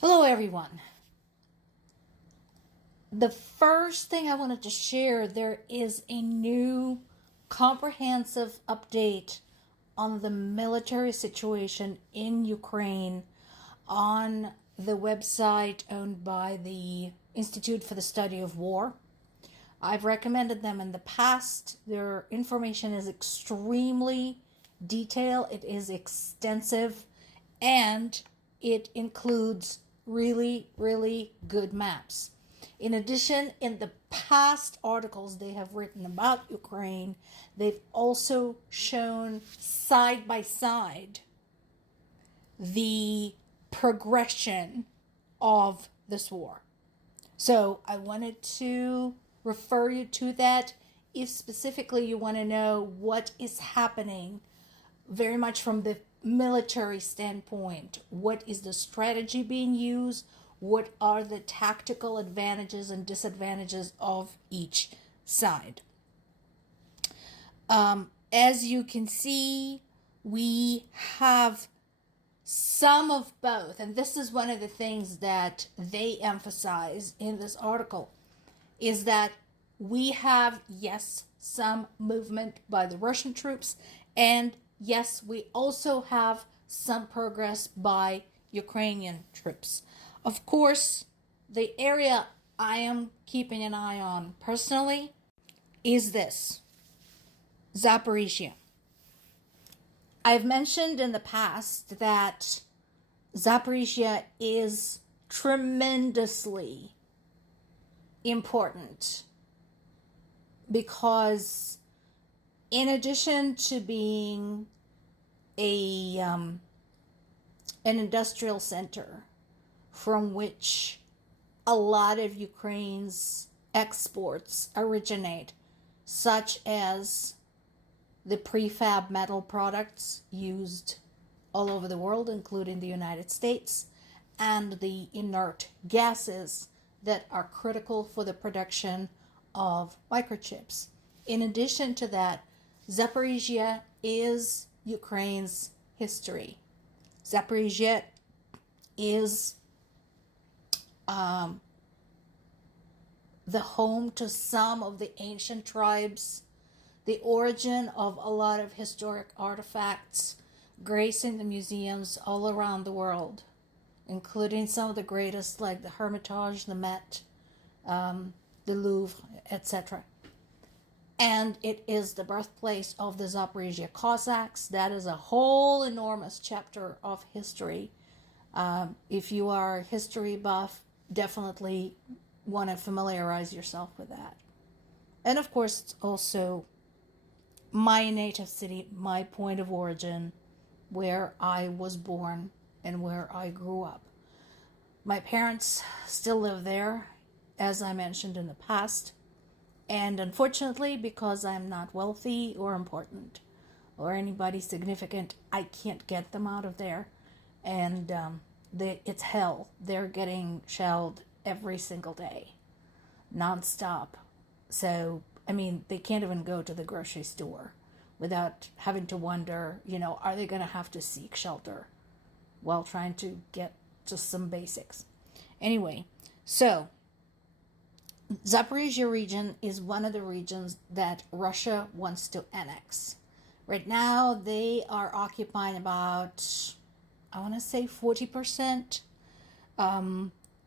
Hello, everyone. The first thing I wanted to share, there is a new comprehensive update on the military situation in Ukraine on the website owned by the Institute for the Study of War. I've recommended them in the past. Their information is extremely detailed, it is extensive, and it includes really, really good maps. In addition, in the past articles they have written about Ukraine, they've also shown side by side the progression of this war. So I wanted to refer you to that if specifically you want to know what is happening very much from the military standpoint. What is the strategy being used? What are the tactical advantages and disadvantages of each side? As you can see, we have some of both, and this is one of the things that they emphasize in this article, is that we have, yes, some movement by the Russian troops, and yes, we also have some progress by Ukrainian troops. Of course, the area I am keeping an eye on personally is this: Zaporizhzhya. I've mentioned in the past that Zaporizhzhya is tremendously important because, in addition to being an industrial center from which a lot of Ukraine's exports originate, such as the prefab metal products used all over the world, including the United States, and the inert gases that are critical for the production of microchips. In addition to that, Zaporizhzhya is Ukraine's history. Zaporizhzhya is the home to some of the ancient tribes, the origin of a lot of historic artifacts gracing the museums all around the world, including some of the greatest like the Hermitage, the Met, the Louvre, etc. And it is the birthplace of the Zaporizhzhya Cossacks. That is a whole enormous chapter of history. If you are a history buff, definitely want to familiarize yourself with that. And of course, it's also my native city, my point of origin, where I was born and where I grew up. My parents still live there, as I mentioned in the past. And unfortunately, because I'm not wealthy or important or anybody significant, I can't get them out of there. And it's hell. They're getting shelled every single day, nonstop. So, I mean, they can't even go to the grocery store without having to wonder, are they going to have to seek shelter while trying to get just some basics? Anyway, so Zaporizhzhya region is one of the regions that Russia wants to annex. Right now, they are occupying about, I want to say 40%.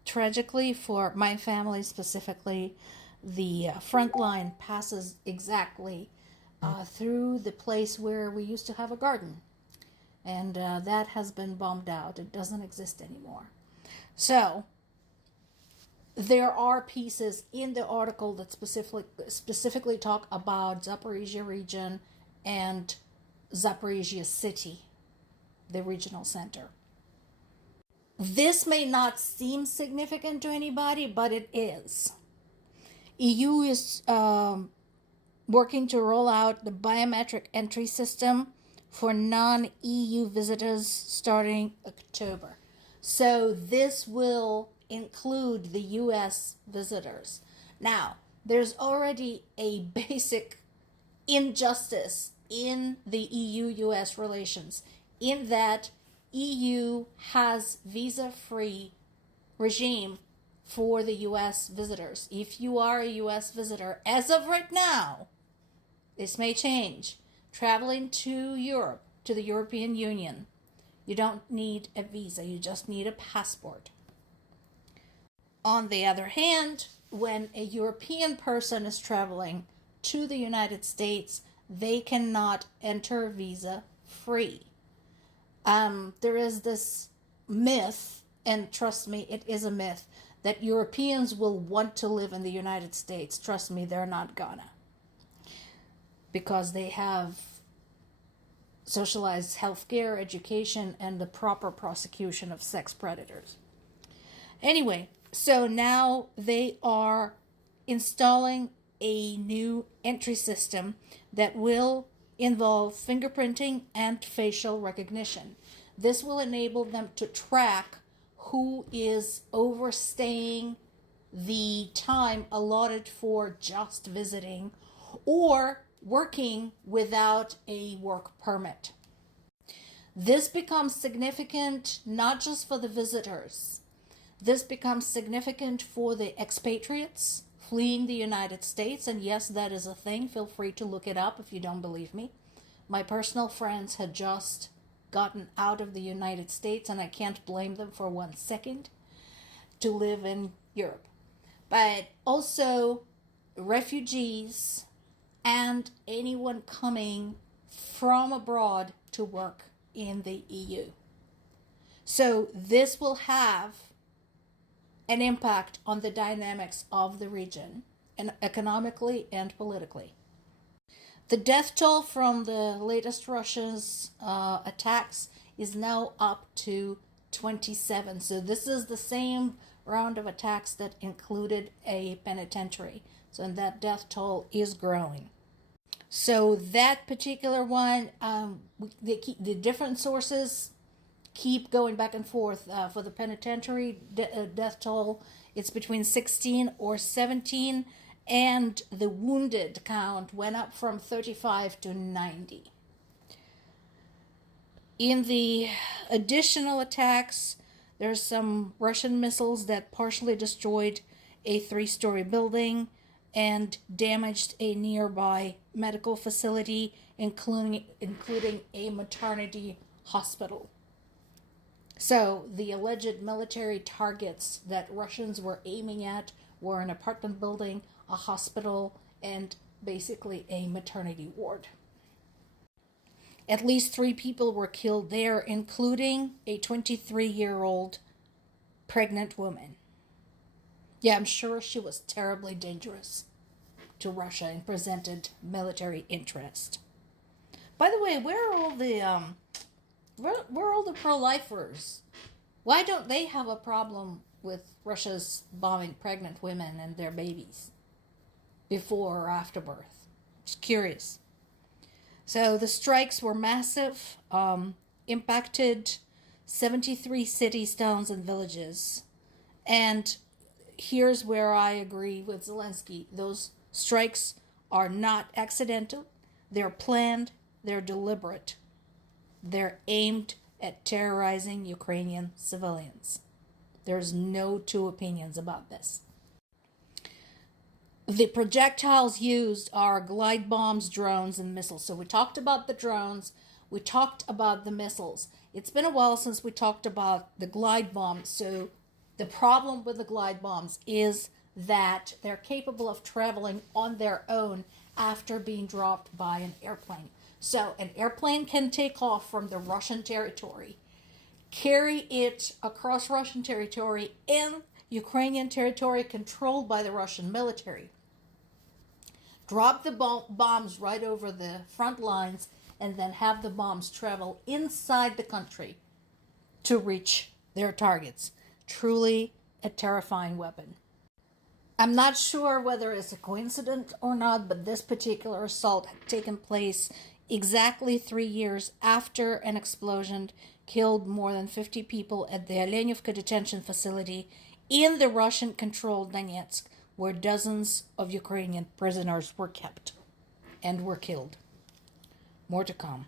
Tragically, for my family specifically, the front line passes exactly through the place where we used to have a garden. And that has been bombed out. It doesn't exist anymore. So, there are pieces in the article that specifically talk about Zaporizhzhya region and Zaporizhzhya city, the regional center. This may not seem significant to anybody, but it is. EU is working to roll out the biometric entry system for non-EU visitors starting October. So this will include the US visitors. Now, there's already a basic injustice in the EU-US relations in that EU has visa-free regime for the U.S. visitors. If you are a U.S. visitor, as of right now, this may change, traveling to Europe, to the European Union, you don't need a visa, you just need a passport. On the other hand, when a European person is traveling to the United States, they cannot enter visa free. There is this myth, and trust me, it is a myth, that Europeans will want to live in the United States. Trust me, they're not gonna. Because they have socialized healthcare, education, and the proper prosecution of sex predators. Anyway, so now they are installing a new entry system that will involve fingerprinting and facial recognition. This will enable them to track who is overstaying the time allotted for just visiting or working without a work permit. This becomes significant not just for the visitors. This becomes significant for the expatriates fleeing the United States. And yes, that is a thing. Feel free to look it up if you don't believe me. My personal friends had just gotten out of the United States, and I can't blame them for 1 second, to live in Europe. But also refugees and anyone coming from abroad to work in the EU. So this will have an impact on the dynamics of the region, and economically and politically. The death toll from the latest Russia's attacks is now up to 27. So this is the same round of attacks that included a penitentiary. So that death toll is growing. So that particular one, the different sources keep going back and forth. For the penitentiary death toll, it's between 16 or 17. And the wounded count went up from 35 to 90. In the additional attacks, there's some Russian missiles that partially destroyed a 3-story building and damaged a nearby medical facility, including a maternity hospital. So the alleged military targets that Russians were aiming at were an apartment building, a hospital, and basically a maternity ward. At least 3 people were killed there, including a 23-year-old pregnant woman. Yeah, I'm sure she was terribly dangerous to Russia and presented military interest. By the way, where are all the pro-lifers? Why don't they have a problem with Russia's bombing pregnant women and their babies before or after birth? Just curious. So the strikes were massive, impacted 73 cities, towns, and villages. And here's where I agree with Zelensky. Those strikes are not accidental. They're planned. They're deliberate. They're aimed at terrorizing Ukrainian civilians. There's no two opinions about this. The projectiles used are glide bombs, drones, and missiles. So we talked about the drones. We talked about the missiles. It's been a while since we talked about the glide bombs. So the problem with the glide bombs is that they're capable of traveling on their own after being dropped by an airplane. So an airplane can take off from the Russian territory, carry it across Russian territory in Ukrainian territory controlled by the Russian military, drop the bombs right over the front lines, and then have the bombs travel inside the country to reach their targets. Truly a terrifying weapon. I'm not sure whether it's a coincidence or not, but this particular assault had taken place exactly 3 years after an explosion killed more than 50 people at the Olenivka detention facility in the Russian-controlled Donetsk, where dozens of Ukrainian prisoners were kept and were killed. More to come.